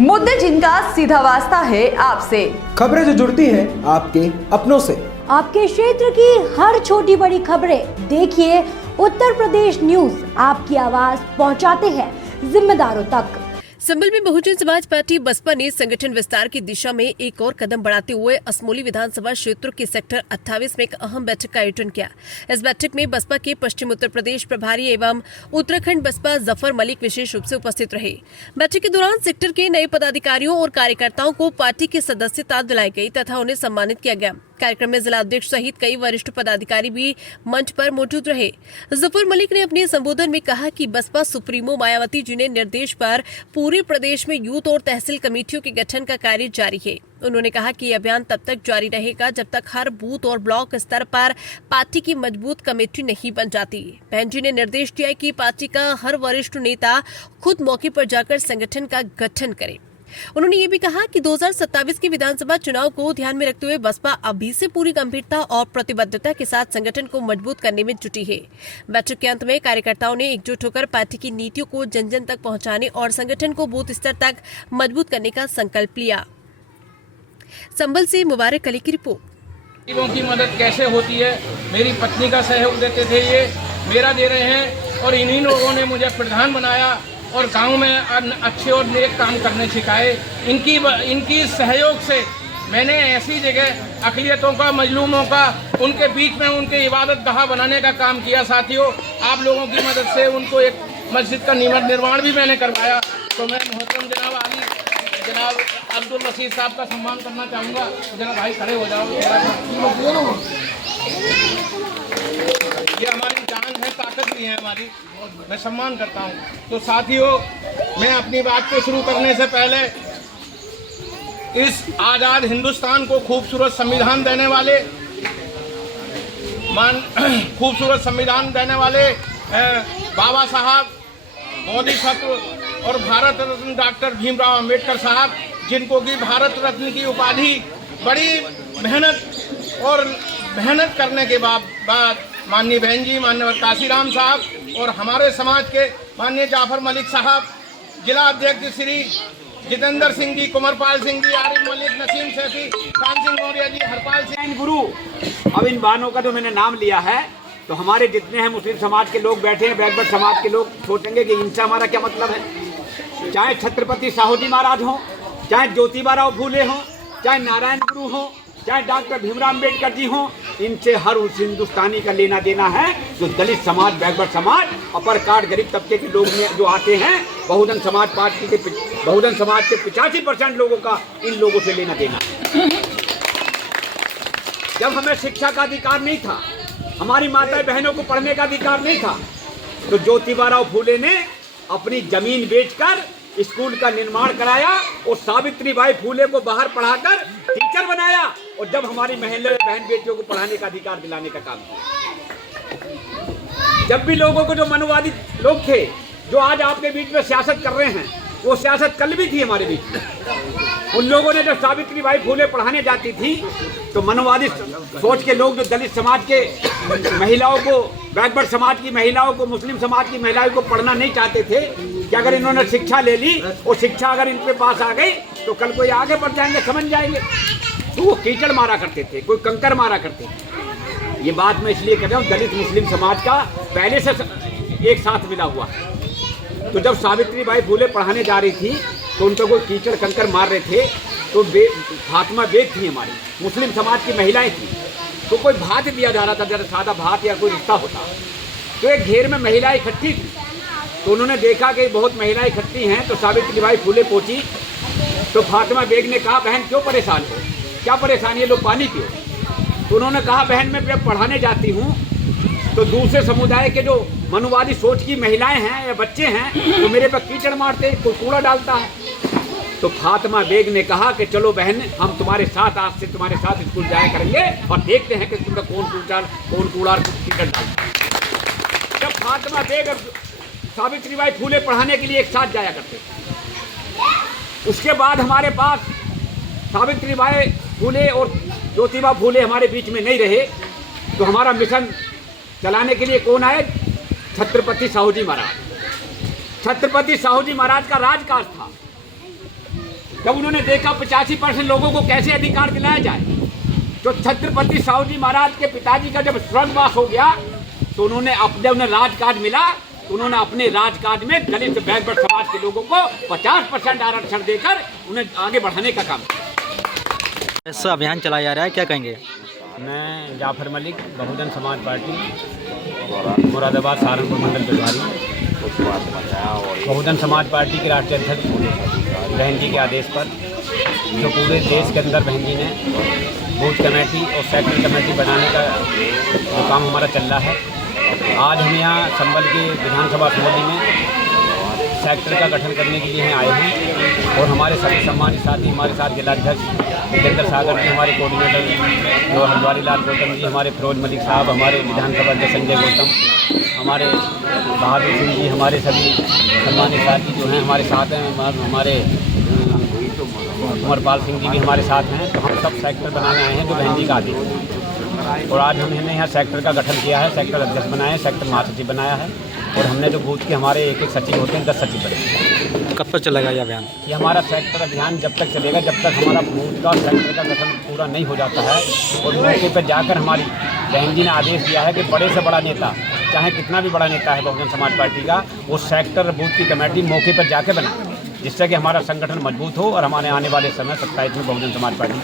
मुद्दे जिनका सीधा वास्ता है आपसे, खबरें जो जुड़ती है आपके अपनों से। आपके क्षेत्र की हर छोटी बड़ी खबरें देखिए उत्तर प्रदेश न्यूज आपकी आवाज पहुंचाते हैं जिम्मेदारों तक। संभल में बहुजन समाज पार्टी बसपा ने संगठन विस्तार की दिशा में एक और कदम बढ़ाते हुए असमोली विधानसभा क्षेत्र के सेक्टर 28 में एक अहम बैठक का आयोजन किया। इस बैठक में बसपा के पश्चिम उत्तर प्रदेश प्रभारी एवं उत्तराखंड बसपा जफर मलिक विशेष रूप से उपस्थित रहे। बैठक के दौरान सेक्टर के नए पदाधिकारियों और कार्यकर्ताओं को पार्टी की सदस्यता दिलाई गई तथा उन्हें सम्मानित किया गया। कार्यक्रम में जिला अध्यक्ष सहित कई वरिष्ठ पदाधिकारी भी मंच पर मौजूद रहे। जफर मलिक ने अपने संबोधन में कहा कि बसपा सुप्रीमो मायावती जी ने निर्देश पर पूरे प्रदेश में यूथ और तहसील कमेटियों के गठन का कार्य जारी है। उन्होंने कहा कि अभियान तब तक जारी रहेगा जब तक हर बूथ और ब्लॉक स्तर पर पार्टी की मजबूत कमेटी नहीं बन जाती। बहन जी ने निर्देश दिया कि पार्टी का हर वरिष्ठ नेता खुद मौके पर जाकर संगठन का गठन करे। उन्होंने ये भी कहा कि 2027 के विधानसभा चुनाव को ध्यान में रखते हुए बसपा अभी से पूरी गंभीरता और प्रतिबद्धता के साथ संगठन को मजबूत करने में जुटी है। बैठक के अंत में कार्यकर्ताओं ने एकजुट होकर पार्टी की नीतियों को जन जन तक पहुंचाने और संगठन को बूथ स्तर तक मजबूत करने का संकल्प लिया। संभल से मुबारक अली की रिपोर्ट। गरीबों की मदद कैसे होती है, मेरी पत्नी का सहयोग देते थे, ये मेरा दे रहे हैं और इन्हीं लोगों ने मुझे प्रधान बनाया और गांव में अच्छे और नेक काम करने सिखाए। इनकी सहयोग से मैंने ऐसी जगह अक़लियतों का, मजलूमों का, उनके बीच में उनके इबादत गाह बनाने का काम किया। साथियों, आप लोगों की मदद से उनको एक मस्जिद का निर्माण भी मैंने करवाया। तो मैं मोहतरम जनाब अब्दुल रशीद साहब का सम्मान करना चाहूँगा। जनाब भाई खड़े हो जाओ। ये हमारी जान है, ताकत भी है हमारी, मैं सम्मान करता हूँ। तो साथियों, मैं अपनी बात को शुरू करने से पहले इस आज़ाद हिंदुस्तान को खूबसूरत संविधान देने वाले बाबा साहब बोधिसत्व और भारत रत्न डॉक्टर भीमराव अंबेडकर साहब, जिनको की भारत रत्न की उपाधि बड़ी मेहनत करने के बाद माननीय बहन जी, माननीय काशीराम साहब और हमारे समाज के माननीय जाफर मलिक साहब, जिला अध्यक्ष श्री जितेंद्र सिंह जी, कुंवरपाल सिंह जी, आरिफ मलिक, नसीम सैफी, कान सिंह मौर्य जी, हरपाल सिंह गुरु। अब इन बानों का जो मैंने नाम लिया है, तो हमारे जितने हैं मुस्लिम समाज के लोग बैठे हैं, बैकवर्ड समाज के लोग सोचेंगे कि इनसे हमारा क्या मतलब है। चाहे छत्रपति साहू जी महाराज हों, चाहे ज्योतिबा फूले हों, चाहे नारायण गुरु हों, चाहे डॉक्टर भीमराव अम्बेडकर जी हों, इनसे हर उस हिंदुस्तानी का लेना देना है जो दलित समाज, बैकवर्ड समाज, अपर कास्ट गरीब तबके के लोग जो आते हैं। बहुजन समाज पार्टी के 85% लोगों का इन लोगों से लेना देना। जब हमें शिक्षा का अधिकार नहीं था, हमारी माता बहनों को पढ़ने का अधिकार नहीं था, तो ज्योतिबा फूले ने अपनी जमीन बेचकर स्कूल का निर्माण कराया और सावित्रीबाई फूले को बाहर पढ़ाकर टीचर बनाया। और जब हमारी बहन बेटियों को पढ़ाने का अधिकार दिलाने का काम किया। जब भी लोगों को, जो मनुवादी लोग थे, जो आज आपके बीच में सियासत कर रहे हैं, वो सियासत कल भी थी हमारे बीच में। उन लोगों ने जब सावित्रीबाई फूले पढ़ाने जाती थी, तो मनुवादी सोच के लोग, जो दलित समाज के महिलाओं को, बैकवर्ड समाज की महिलाओं को, मुस्लिम समाज की महिलाओं को पढ़ना नहीं चाहते थे कि अगर इन्होंने शिक्षा ले ली और शिक्षा अगर इनके पास आ गई तो कल कोई आगे बढ़ जाएंगे, समझ जाएंगे। तो वो कीचड़ मारा करते थे, कोई कंकर मारा करते थे। ये बात मैं इसलिए कर रहा हूँ, दलित मुस्लिम समाज का पहले से एक साथ मिला हुआ है। तो जब सावित्रीबाई फूले पढ़ाने जा रही थी तो उन पर कोई कीचड़ कंकर मार रहे थे, तो फातिमा बेग थी, हमारी मुस्लिम समाज की महिलाएं थी, तो कोई भात दिया जा रहा था, जरा सादा भात या कोई रिश्ता होता, तो एक घेर में महिलाएं इकट्ठी थी। तो उन्होंने देखा कि बहुत महिलाएं इकट्ठी हैं, तो सावित्रीबाई फूले पहुंची। तो फातिमा बेग ने कहा, बहन क्यों परेशान हो, क्या परेशानी है, लो पानी पियो। तो उन्होंने कहा, बहन मैं जब पढ़ाने जाती हूँ तो दूसरे समुदाय के जो मनुवादी सोच की महिलाएं हैं या बच्चे हैं, तो मेरे पर कीचड़ मारते, कोई कूड़ा डालता है। तो फातिमा बेग ने कहा कि चलो बहन, हम तुम्हारे साथ, आज से तुम्हारे साथ स्कूल जाया करेंगे और देखते हैं कि तुमने कौन कूड़ा कीचड़ डालता है। जब फातिमा बेग और सावित्रीबाई फूले पढ़ाने के लिए एक साथ जाया करते थे। उसके बाद हमारे पास सावित्रीबाई फूले और ज्योतिबा फूले हमारे बीच में नहीं रहे, तो हमारा मिशन चलाने के लिए कौन आए? छत्रपति साहू जी महाराज। छत्रपति साहू जी महाराज का राजकाज था। जब उन्होंने देखा 85% लोगों को कैसे अधिकार दिलाया जाए, तो छत्रपति साहू जी महाराज के पिताजी का जब स्वर्गवास हो गया तो उन्हें राजकाज मिला, उन्होंने अपने राजकाज में दलित बैकवर्ड समाज के लोगों को 50% आरक्षण देकर उन्हें आगे बढ़ाने का काम किया। ऐसा अभियान चलाया जा रहा है, क्या कहेंगे? मैं जाफर मलिक, बहुजन समाज पार्टी मुरादाबाद सहारनपुर मंडल प्रभारी। बहुजन समाज पार्टी के राष्ट्रीय अध्यक्ष बहन जी के आदेश पर जो पूरे देश के अंदर बहन जी ने बूथ कमेटी और सेक्टर कमेटी बनाने का जो काम हमारा चल रहा है, आज हम यहाँ संबल के विधानसभा असेंबली में सेक्टर का गठन करने के लिए यहाँ आए हैं और हमारे सभी सम्मानित साथी हमारे साथ जिलाध्यक्ष जितेंद्र सागर जी, हमारे कोऑर्डिनेटर जो हरद्वारी लाल गौतम जी, हमारे फिरोज मलिक साहब, हमारे विधानसभा अध्यक्ष संजय गौतम, हमारे बहादुर सिंह जी, हमारे सभी सम्मानित साथी जो हैं हमारे साथ हैं, हमारे उमरपाल सिंह जी भी हमारे साथ हैं। तो हम सब सेक्टर बनाने आए हैं जो बहन जी का आदेश है और आज हमने यहाँ सेक्टर का गठन किया है, सेक्टर अध्यक्ष बनाया है, सेक्टर महासचिव बनाया है और हमने जो बूथ के हमारे एक सचिव होते हैं 10 सचिव बने। कब तक चलेगा ये अभियान? ये हमारा सेक्टर अभियान जब तक चलेगा जब तक हमारा बूथ का सेक्टर का गठन पूरा नहीं हो जाता है और मौके पर जाकर हमारी बहन जी ने आदेश दिया है कि बड़े से बड़ा नेता, चाहे कितना भी बड़ा नेता है बहुजन समाज पार्टी का, वो सेक्टर बूथ की कमेटी मौके पर जाके बनाए, जिससे कि हमारा संगठन मजबूत हो और हमारे आने वाले समय 27 में बहुजन समाज पार्टी